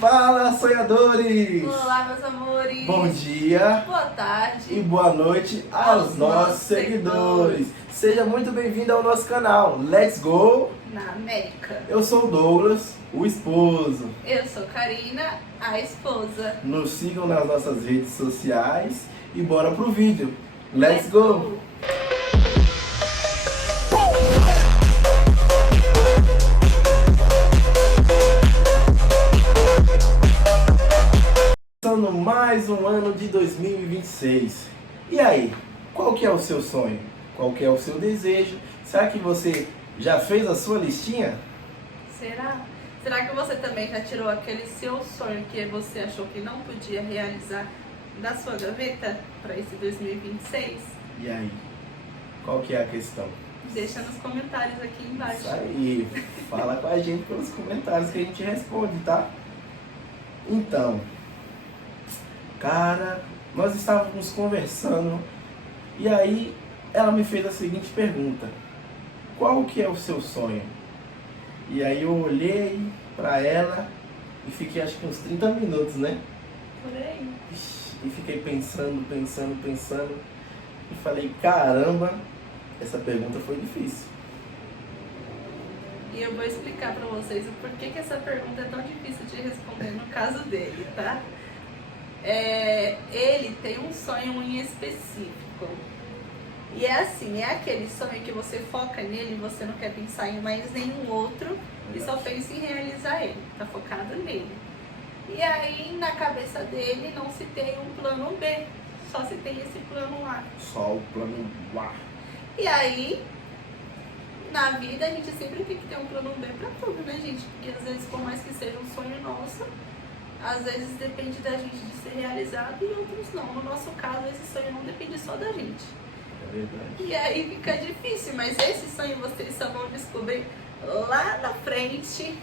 Fala, sonhadores! Olá, meus amores! Bom dia, boa tarde e boa noite aos nossos seguidores. Seja muito bem-vindo ao nosso canal Let's Go na América. Eu sou o Douglas, o esposo. Eu sou Karina, a esposa. Nos sigam nas nossas redes sociais e bora pro vídeo. Let's go! Começando mais um ano de 2026. E aí, qual que é o seu sonho? Qual que é o seu desejo? Será que você já fez a sua listinha? Será? Será que você também já tirou aquele seu sonho que você achou que não podia realizar da sua gaveta para esse 2026? E aí, qual que é a questão? Deixa nos comentários aqui embaixo. Isso aí, fala com a gente pelos comentários que a gente responde, tá? Então, cara, nós estávamos conversando e aí ela me fez a seguinte pergunta: qual que é o seu sonho? E aí eu olhei pra ela e fiquei acho que uns 30 minutos, né? Por aí. E fiquei pensando e falei, caramba, essa pergunta foi difícil. E eu vou explicar pra vocês o porquê que essa pergunta é tão difícil de responder no caso dele, tá? Ele tem um sonho em específico. E é assim, é aquele sonho que você foca nele e você não quer pensar em mais nenhum outro e só pensa em realizar ele, tá focado nele. E aí na cabeça dele não se tem um plano B, só se tem esse plano A. Só o plano A. E aí, na vida a gente sempre tem que ter um plano B pra tudo, né, gente? Porque às vezes, por mais que seja um sonho nosso, às vezes depende da gente de ser realizado e outros não. No nosso caso, esse sonho não depende só da gente. É verdade. E aí fica difícil, mas esse sonho vocês só vão descobrir lá na frente,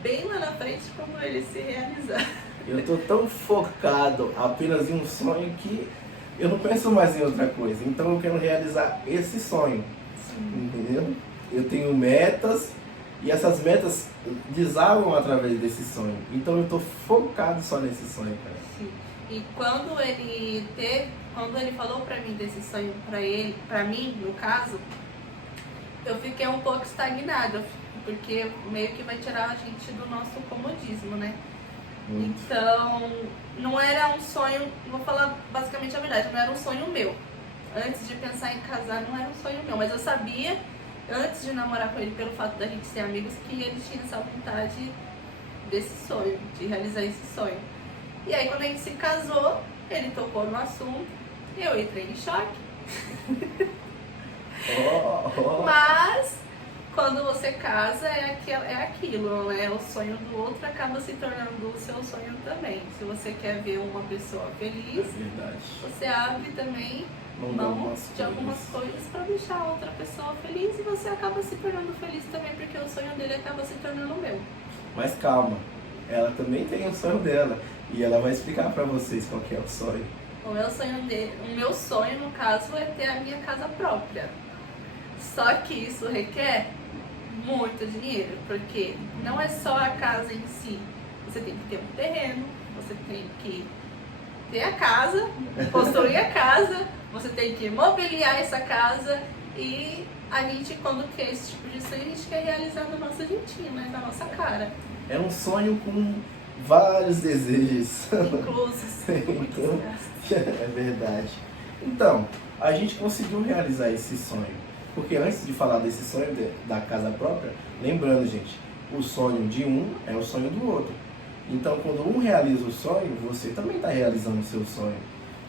bem lá na frente, como ele se realizar. Eu tô tão focado apenas em um sonho que eu não penso mais em outra coisa. Então eu quero realizar esse sonho. Sim. Entendeu? Eu tenho metas e essas metas desabam através desse sonho. Então eu tô focado só nesse sonho, cara. Sim. E quando ele falou pra mim desse sonho pra mim, no caso, eu fiquei um pouco estagnada, porque meio que vai tirar a gente do nosso comodismo, né? Muito. Então, não era um sonho, vou falar basicamente a verdade, não era um sonho meu. Antes de pensar em casar, não era um sonho meu, mas eu sabia, antes de namorar com ele, pelo fato da gente ser amigos, que ele tinha essa vontade desse sonho, de realizar esse sonho. E aí, quando a gente se casou, ele tocou no assunto, eu entrei em choque. Mas, quando você casa, é aquilo, né? O sonho do outro acaba se tornando o seu sonho também. Se você quer ver uma pessoa feliz, É verdade. você abre também mão de algumas coisas para deixar a outra pessoa feliz e você acaba se tornando feliz também, porque o sonho dele acaba se tornando o meu. Mas calma, ela também tem o sonho dela e ela vai explicar pra vocês qual que é o sonho. O meu sonho, no caso, é ter a minha casa própria. Só que isso requer muito dinheiro, porque não é só a casa em si. Você tem que ter um terreno, você tem que ter a casa, construir a casa, você tem que mobiliar essa casa e a gente, quando quer esse tipo de sonho, a gente quer realizar do nosso jeitinho, né? Da nossa cara. É um sonho com vários desejos. Inclusos. Então, é verdade. Então, a gente conseguiu realizar esse sonho. Porque antes de falar desse sonho da casa própria, lembrando, gente, o sonho de um é o sonho do outro. Então, quando um realiza o sonho, você também está realizando o seu sonho.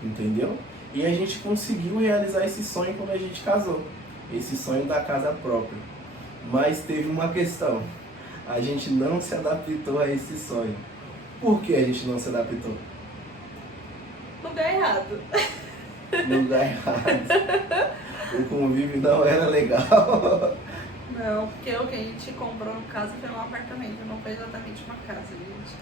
Entendeu? E a gente conseguiu realizar esse sonho quando a gente casou. Esse sonho da casa própria. Mas teve uma questão. A gente não se adaptou a esse sonho. Por que a gente não se adaptou? Lugar errado. Lugar errado. O convívio não era legal. Não, porque o que a gente comprou no caso foi um apartamento, não foi exatamente uma casa, gente.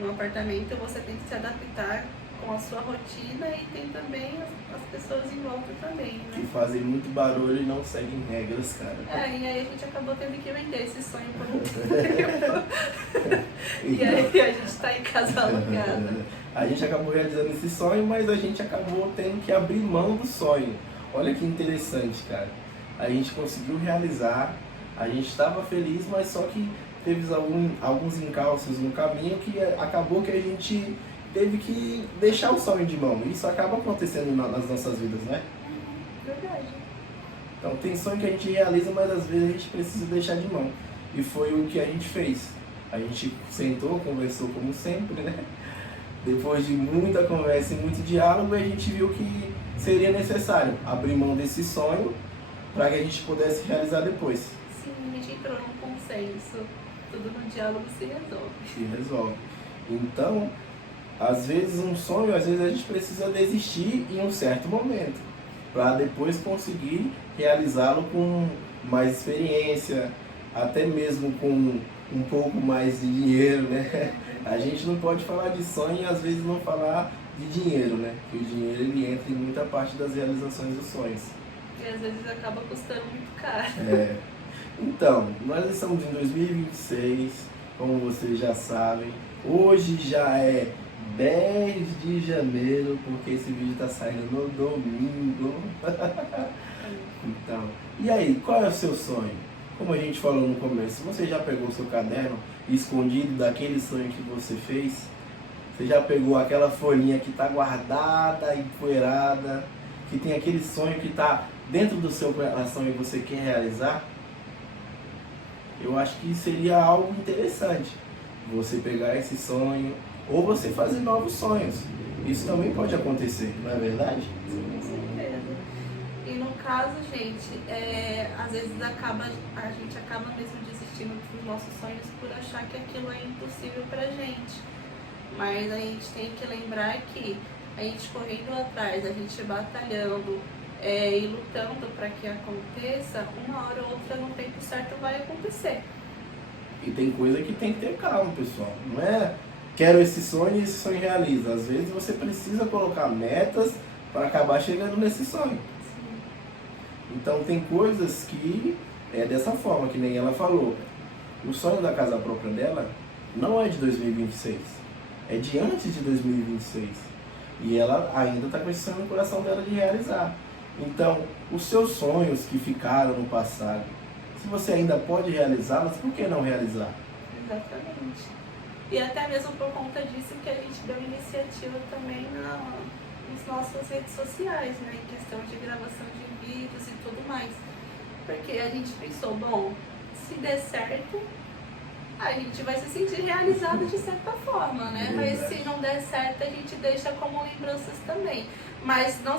Um apartamento você tem que se adaptar com a sua rotina e tem também as pessoas em volta também, Que né? fazem muito barulho e não seguem regras, cara. E aí a gente acabou tendo que vender esse sonho por um tempo. E aí a gente tá em casa alugada. A gente acabou realizando esse sonho, mas a gente acabou tendo que abrir mão do sonho. Olha que interessante, cara. A gente conseguiu realizar, a gente estava feliz, mas só que teve alguns encalços no caminho que acabou que a gente teve que deixar o sonho de mão. Isso acaba acontecendo nas nossas vidas, né? Verdade. Então tem sonho que a gente realiza, mas às vezes a gente precisa deixar de mão. E foi o que a gente fez. A gente sentou, conversou como sempre, né? Depois de muita conversa e muito diálogo, a gente viu que seria necessário abrir mão desse sonho para que a gente pudesse realizar depois. Sim, a gente entrou num consenso. Tudo no diálogo se resolve. Se resolve. Então, às vezes um sonho, às vezes a gente precisa desistir em um certo momento, para depois conseguir realizá-lo com mais experiência, até mesmo com um pouco mais de dinheiro, né? A gente não pode falar de sonho e às vezes não falar de dinheiro, né? Porque o dinheiro ele entra em muita parte das realizações dos sonhos. E às vezes acaba custando muito caro. Então, nós estamos em 2026, como vocês já sabem. Hoje já é 10 de janeiro, porque esse vídeo está saindo no domingo. Então, e aí, qual é o seu sonho? Como a gente falou no começo, você já pegou o seu caderno escondido daquele sonho que você fez? Você já pegou aquela folhinha que está guardada, empoeirada, que tem aquele sonho que está dentro do seu coração e você quer realizar? Eu acho que seria algo interessante você pegar esse sonho ou você fazer novos sonhos. Isso também pode acontecer, não é verdade? Sim, com certeza. E no caso, gente, às vezes a gente acaba mesmo desistindo dos nossos sonhos por achar que aquilo é impossível pra gente. Mas a gente tem que lembrar que a gente correndo atrás, a gente batalhando e lutando para que aconteça, uma hora ou outra no tempo certo vai acontecer. E tem coisa que tem que ter calma, pessoal. Não é quero esse sonho e esse sonho realiza. Às vezes você precisa colocar metas para acabar chegando nesse sonho. Sim. Então tem coisas que é dessa forma, que nem ela falou. O sonho da casa própria dela não é de 2026, é de antes de 2026. E ela ainda está com esse sonho no coração dela de realizar. Então, os seus sonhos que ficaram no passado, se você ainda pode realizá-los, por que não realizar? Exatamente. E até mesmo por conta disso que a gente deu iniciativa também nas nossas redes sociais, né? Em questão de gravação de vídeos e tudo mais. Porque a gente pensou, bom, se der certo, a gente vai se sentir realizado de certa forma, né? Mas se não der certo, a gente deixa como lembranças também. Mas não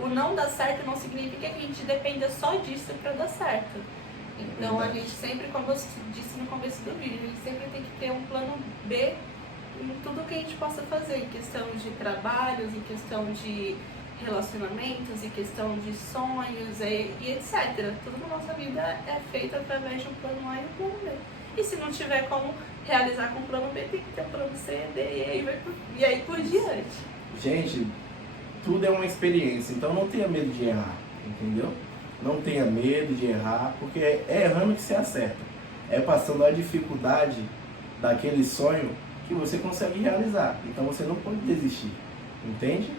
o não dar certo não significa que a gente dependa só disso para dar certo. Então a gente sempre, como eu disse no começo do vídeo, a gente sempre tem que ter um plano B em tudo que a gente possa fazer, em questão de trabalhos, em questão de relacionamentos, em questão de sonhos e etc. Tudo na nossa vida é feito através de um plano A e um plano B. E se não tiver como realizar com o plano B, tem que ter o plano C, D e aí por diante. Gente, tudo é uma experiência, então não tenha medo de errar, entendeu? Não tenha medo de errar, porque é errando que se acerta. É passando a dificuldade daquele sonho que você consegue realizar. Então você não pode desistir, entende?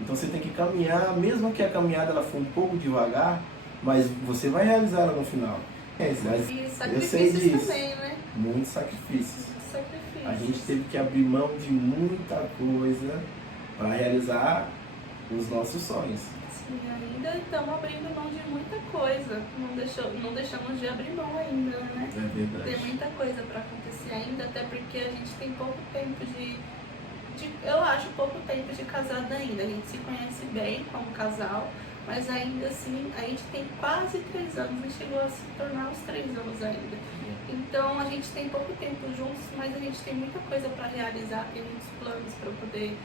Então você tem que caminhar, mesmo que a caminhada ela for um pouco devagar, mas você vai realizar ela no final. Mas E eu sei sacrifícios disso. também, né? Muitos sacrifícios. Sacrifícios. A gente teve que abrir mão de muita coisa para realizar os nossos sonhos. Sim, ainda estamos abrindo mão de muita coisa. Não deixamos de abrir mão ainda, né? É verdade. Tem muita coisa para acontecer ainda, até porque a gente tem pouco tempo eu acho pouco tempo de casada ainda. A gente se conhece bem como casal, mas ainda assim a gente tem quase 3 anos, a gente chegou a se tornar os 3 anos ainda. Então a gente tem pouco tempo juntos, mas a gente tem muita coisa para realizar, tem muitos planos para poder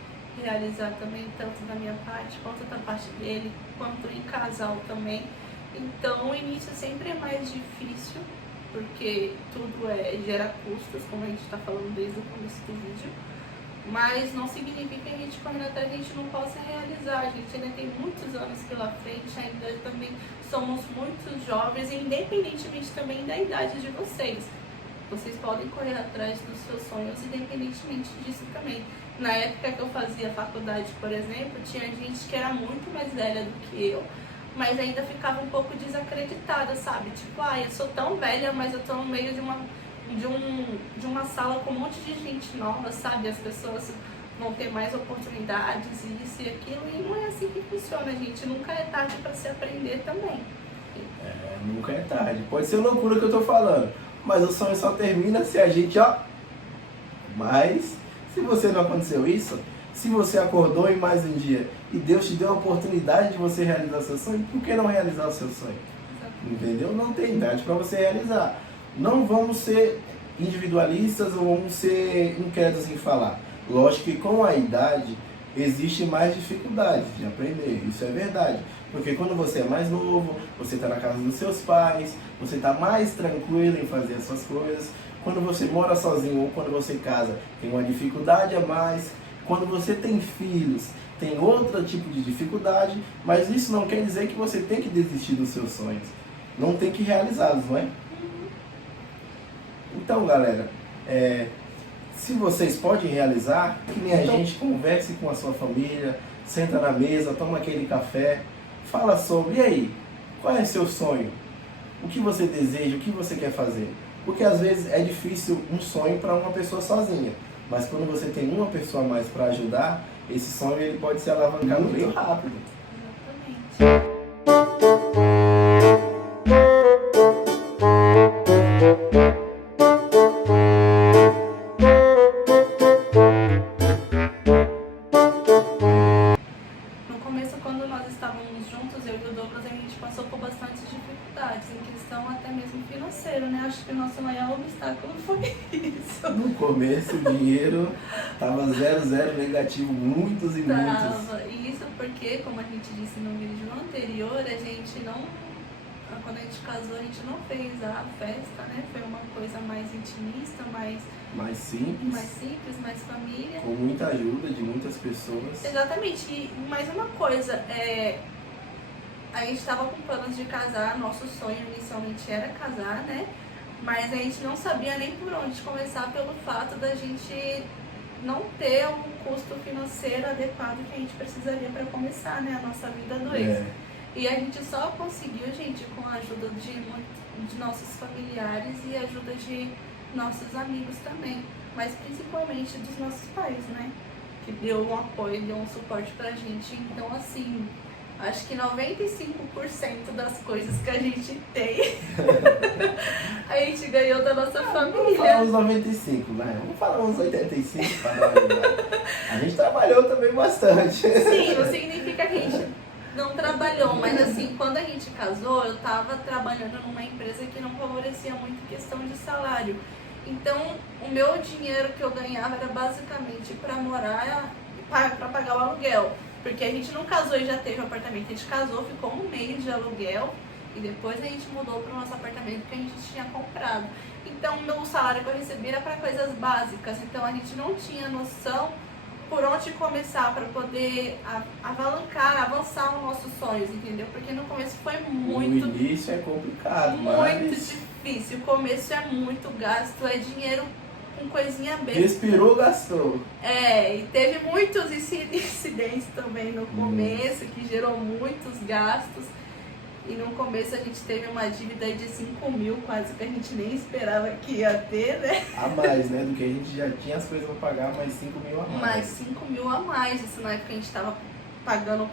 realizar também, tanto da minha parte quanto da parte dele, quanto em casal também. Então o início sempre é mais difícil, porque tudo gera custos, como a gente está falando desde o começo do vídeo. Mas não significa que a gente correndo atrás a gente não possa realizar. A gente ainda tem muitos anos pela frente, ainda também somos muito jovens, independentemente também da idade de vocês. Vocês podem correr atrás dos seus sonhos, independentemente disso também. Na época que eu fazia faculdade, por exemplo, tinha gente que era muito mais velha do que eu, mas ainda ficava um pouco desacreditada, sabe? Tipo, eu sou tão velha, mas eu tô no meio de uma sala com um monte de gente nova, sabe? As pessoas vão ter mais oportunidades, isso e aquilo, e não é assim que funciona, gente. Nunca é tarde para se aprender também. Nunca é tarde. Pode ser loucura que eu tô falando, mas o sonho só termina se a gente, Mas, se você não aconteceu isso, se você acordou em mais um dia e Deus te deu a oportunidade de você realizar seu sonho, por que não realizar o seu sonho? Entendeu? Não tem idade para você realizar. Não vamos ser individualistas ou vamos ser incrédulos em falar. Lógico que com a idade existe mais dificuldade de aprender, isso é verdade. Porque quando você é mais novo, você está na casa dos seus pais, você está mais tranquilo em fazer as suas coisas. Quando você mora sozinho ou quando você casa, tem uma dificuldade a mais. Quando você tem filhos, tem outro tipo de dificuldade, mas isso não quer dizer que você tem que desistir dos seus sonhos. Não tem que realizá-los, não é? Então, galera, se vocês podem realizar, que nem a gente, converse com a sua família, senta na mesa, toma aquele café, fala sobre, e aí, qual é o seu sonho? O que você deseja, o que você quer fazer? Porque às vezes é difícil um sonho para uma pessoa sozinha, mas quando você tem uma pessoa a mais para ajudar, esse sonho ele pode ser alavancado bem rápido. Exatamente. No começo, quando nós estávamos juntos, eu e o Douglas, a gente passou por bastantes dificuldades, em questão até mesmo financeira, né? Acho que o nosso maior obstáculo foi isso. No começo o dinheiro estava 0 negativo, muitos e muitos. E isso porque, como a gente disse no vídeo anterior, a gente não, quando a gente casou, a gente não fez a festa, né? Foi uma coisa mais intimista, Mais simples, mais família. Com muita ajuda de muitas pessoas. Exatamente. E mais uma coisa, a gente estava com planos de casar, nosso sonho inicialmente era casar, né? Mas a gente não sabia nem por onde começar pelo fato da gente não ter um custo financeiro adequado que a gente precisaria para começar, né, a nossa vida a dois. E a gente só conseguiu, gente, com a ajuda de nossos familiares e a ajuda de nossos amigos também, mas principalmente dos nossos pais, né, que deu um apoio, deu um suporte pra gente. Então, assim, acho que 95% das coisas que a gente tem, a gente ganhou da nossa família. Vamos falar uns 95, né? Vamos falar uns 85 para não lembrar. A gente trabalhou também bastante. Sim, não significa que a gente não trabalhou, mas assim, quando a gente casou, eu estava trabalhando numa empresa que não favorecia muito questão de salário. Então, o meu dinheiro que eu ganhava era basicamente para morar, para pagar o aluguel. Porque a gente não casou e já teve um apartamento, a gente casou, ficou um mês de aluguel e depois a gente mudou para o nosso apartamento que a gente tinha comprado. Então, o meu salário que eu recebia era para coisas básicas, então a gente não tinha noção por onde começar para poder avançar os nossos sonhos, entendeu? Porque no começo foi muito... No início é complicado, muito difícil, o começo é muito gasto, é dinheiro com coisinha besta. Respirou, gastou. E teve muitos incidentes também no começo, que gerou muitos gastos. E no começo a gente teve uma dívida de 5 mil, quase que a gente nem esperava que ia ter, né? A mais, né? Do que a gente já tinha as coisas para pagar, mais 5 mil a mais. Mais 5 mil a mais. Isso na época a gente estava pagando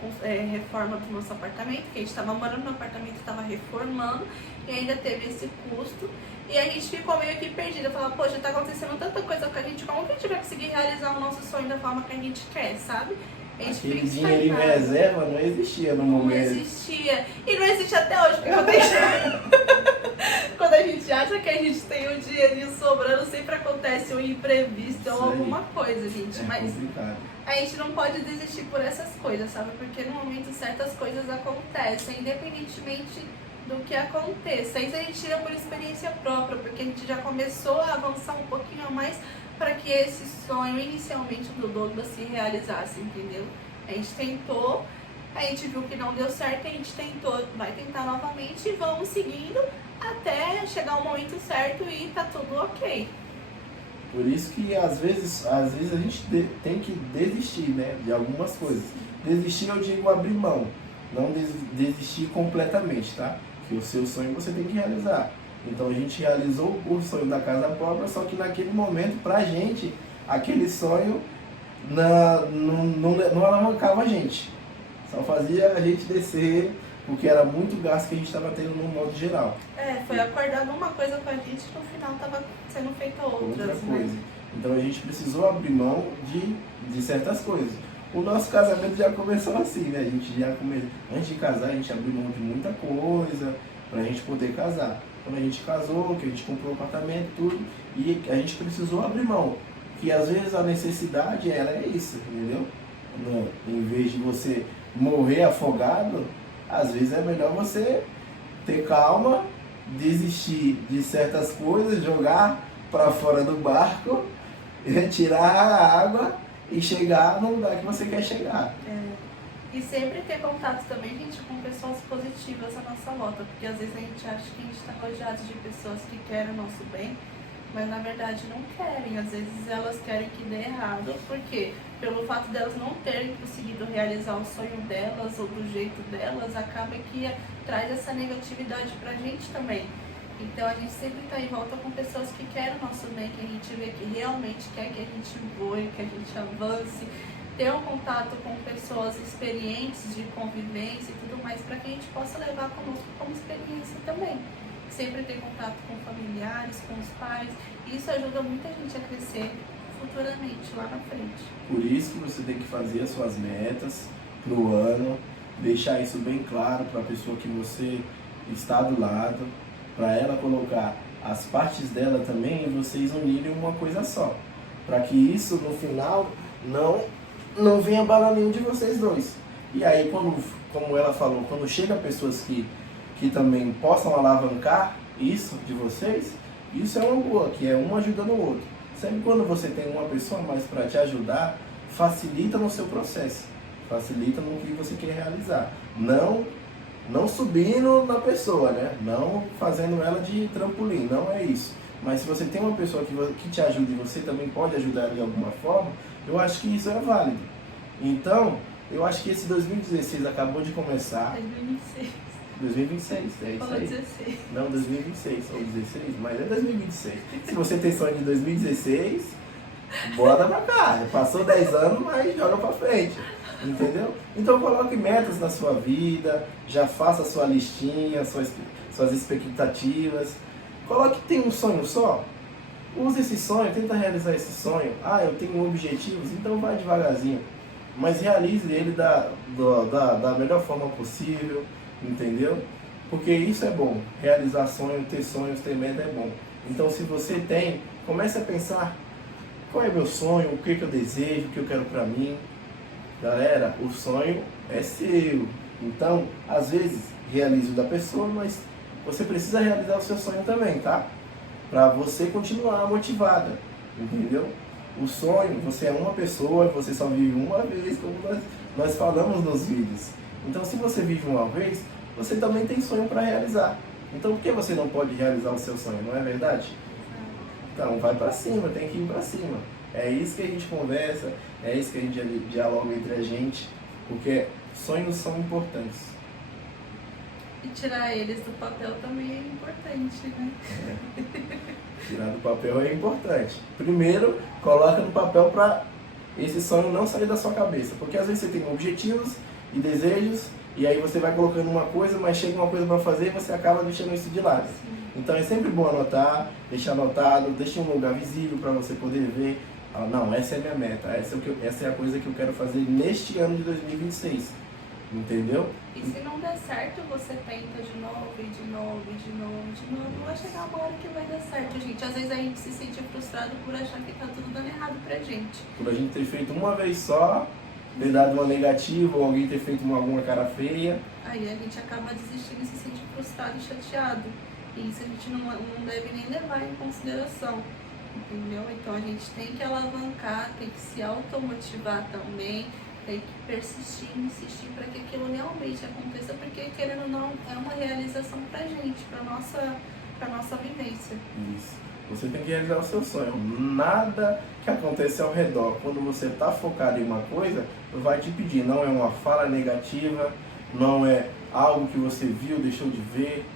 reforma do nosso apartamento, que a gente estava morando no apartamento, estava reformando, e ainda teve esse custo. E a gente ficou meio que perdida, falava, poxa, tá acontecendo tanta coisa com a gente, como que a gente vai conseguir realizar o nosso sonho da forma que a gente quer, sabe? Aquele dinheiro em reserva não existia no momento. Não existia. E não existe até hoje, porque quando a gente acha que a gente tem um dinheirinho sobrando, sempre acontece um imprevisto ou alguma coisa, gente. Mas complicado. A gente não pode desistir por essas coisas, sabe? Porque no momento certas coisas acontecem, independentemente do que aconteça. Isso a gente tira por experiência própria, porque a gente já começou a avançar um pouquinho a mais para que esse sonho inicialmente do Douglas se realizasse, entendeu? A gente tentou, a gente viu que não deu certo, a gente tentou, vai tentar novamente e vamos seguindo até chegar o momento certo e tá tudo ok. Por isso que às vezes a gente tem que desistir, né, de algumas coisas. Desistir eu digo abrir mão, não desistir completamente, tá? Que o seu sonho você tem que realizar. Então a gente realizou o sonho da casa própria, só que naquele momento, pra gente, aquele sonho não alavancava a gente. Só fazia a gente descer, porque era muito gasto que a gente estava tendo no modo geral. Foi acordado uma coisa com a gente e no final estava sendo feita Outra outras, coisa. né? Então a gente precisou abrir mão de certas coisas. O nosso casamento já começou assim, né? A gente antes de casar, a gente abriu mão de muita coisa para a gente poder casar. Quando a gente casou, que a gente comprou o apartamento, tudo, e a gente precisou abrir mão. Que às vezes a necessidade ela é isso, entendeu? Em vez de você morrer afogado, às vezes é melhor você ter calma, desistir de certas coisas, jogar para fora do barco, retirar a água e chegar no lugar que você quer chegar. E sempre ter contato também, gente, com pessoas positivas à nossa volta, porque às vezes a gente acha que a gente está rodeado de pessoas que querem o nosso bem, mas na verdade não querem. Às vezes elas querem que dê errado, porque pelo fato delas não terem conseguido realizar o sonho delas ou do jeito delas, acaba que traz essa negatividade pra gente também. Então a gente sempre está em volta com pessoas que querem o nosso bem, que a gente vê que realmente quer que a gente voe, que a gente avance, ter um contato com pessoas experientes de convivência e tudo mais, para que a gente possa levar conosco como experiência também. Sempre ter contato com familiares, com os pais, e isso ajuda muita gente a crescer futuramente, lá na frente. Por isso que você tem que fazer as suas metas pro ano, deixar isso bem claro para a pessoa que você está do lado, para ela colocar as partes dela também e vocês unirem uma coisa só. Para que isso no final não venha abalar nenhum de vocês dois. E aí, como ela falou, quando chega pessoas que também possam alavancar isso de vocês, isso é uma boa, que é um ajudando o outro. Sempre quando você tem uma pessoa a mais para te ajudar, facilita no seu processo, facilita no que você quer realizar. Não subindo na pessoa, né? Não fazendo ela de trampolim, não é isso. Mas se você tem uma pessoa que te ajuda e você também pode ajudar de alguma forma, eu acho que isso é válido. Então, eu acho que esse 2016 acabou de começar. 2026, é isso Falou aí. 16. Não, 2026 ou 16, mas é 2026. Se você tem sonho de 2016, bota pra cá. Já passou 10 anos, mas joga pra frente. Entendeu? Então coloque metas na sua vida, já faça a sua listinha, suas expectativas. Coloque que tem um sonho só. Use esse sonho, tenta realizar esse sonho. Ah, eu tenho objetivos, então vai devagarzinho. Mas realize ele da melhor forma possível, entendeu? Porque isso é bom. Realizar sonhos, ter meta é bom. Então se você tem, comece a pensar qual é meu sonho, o que eu desejo, o que eu quero pra mim. Galera, o sonho é seu. Então, às vezes, realize o da pessoa, mas você precisa realizar o seu sonho também, tá? Para você continuar motivada, entendeu? O sonho, você é uma pessoa, você só vive uma vez, como nós falamos nos vídeos. Então, se você vive uma vez, você também tem sonho para realizar. Então, por que você não pode realizar o seu sonho, não é verdade? Então, vai para cima, tem que ir para cima. É isso que a gente conversa, é isso que a gente dialoga entre a gente, porque sonhos são importantes. E tirar eles do papel também é importante, né? Tirar do papel é importante. Primeiro, coloca no papel para esse sonho não sair da sua cabeça, porque às vezes você tem objetivos e desejos, e aí você vai colocando uma coisa, mas chega uma coisa para fazer e você acaba deixando isso de lado. Sim. Então é sempre bom anotar, deixar anotado, deixar um lugar visível para você poder ver. Fala, não, essa é a minha meta, essa é a coisa que eu quero fazer neste ano de 2026, entendeu? E se não der certo, você tenta de novo, e de novo, e de novo, de novo, vai chegar uma hora que vai dar certo, gente. Às vezes a gente se sente frustrado por achar que tá tudo dando errado pra gente. Por a gente ter feito uma vez só, ter dado uma negativa, ou alguém ter feito alguma cara feia. Aí a gente acaba desistindo e se sente frustrado e chateado. E isso a gente não deve nem levar em consideração. entendeu? Então a gente tem que alavancar, tem que se automotivar também, tem que persistir, insistir para que aquilo realmente aconteça, porque querendo ou não, é uma realização pra gente, pra nossa vivência. Isso. Você tem que realizar o seu sonho. Nada que aconteça ao redor, quando você está focado em uma coisa, vai te pedir. Não é uma fala negativa, não é algo que você viu, deixou de ver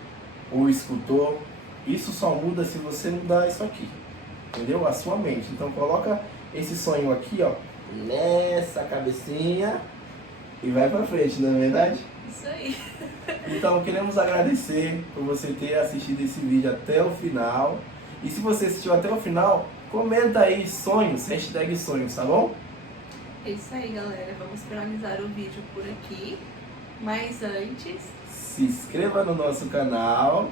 ou escutou. Isso só muda se você mudar isso aqui, entendeu? A sua mente. Então coloca esse sonho aqui, ó, nessa cabecinha e vai pra frente, não é verdade? Isso aí. Então queremos agradecer por você ter assistido esse vídeo até o final. E se você assistiu até o final, comenta aí sonhos, hashtag sonhos, tá bom? É isso aí, galera. Vamos finalizar o vídeo por aqui. Mas antes, Se inscreva no nosso canal.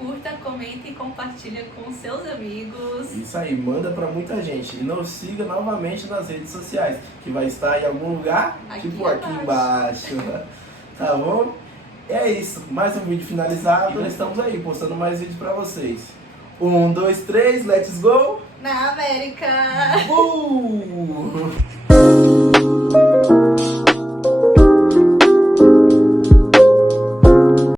curta, comenta e compartilha com seus amigos. Isso aí, manda pra muita gente. E nos siga novamente nas redes sociais, que vai estar em algum lugar, Aqui tipo aqui embaixo. Tá bom? É isso, mais um vídeo finalizado. Estamos aí, postando mais vídeos pra vocês. 1, 2, 3, let's go! Na América! Boom!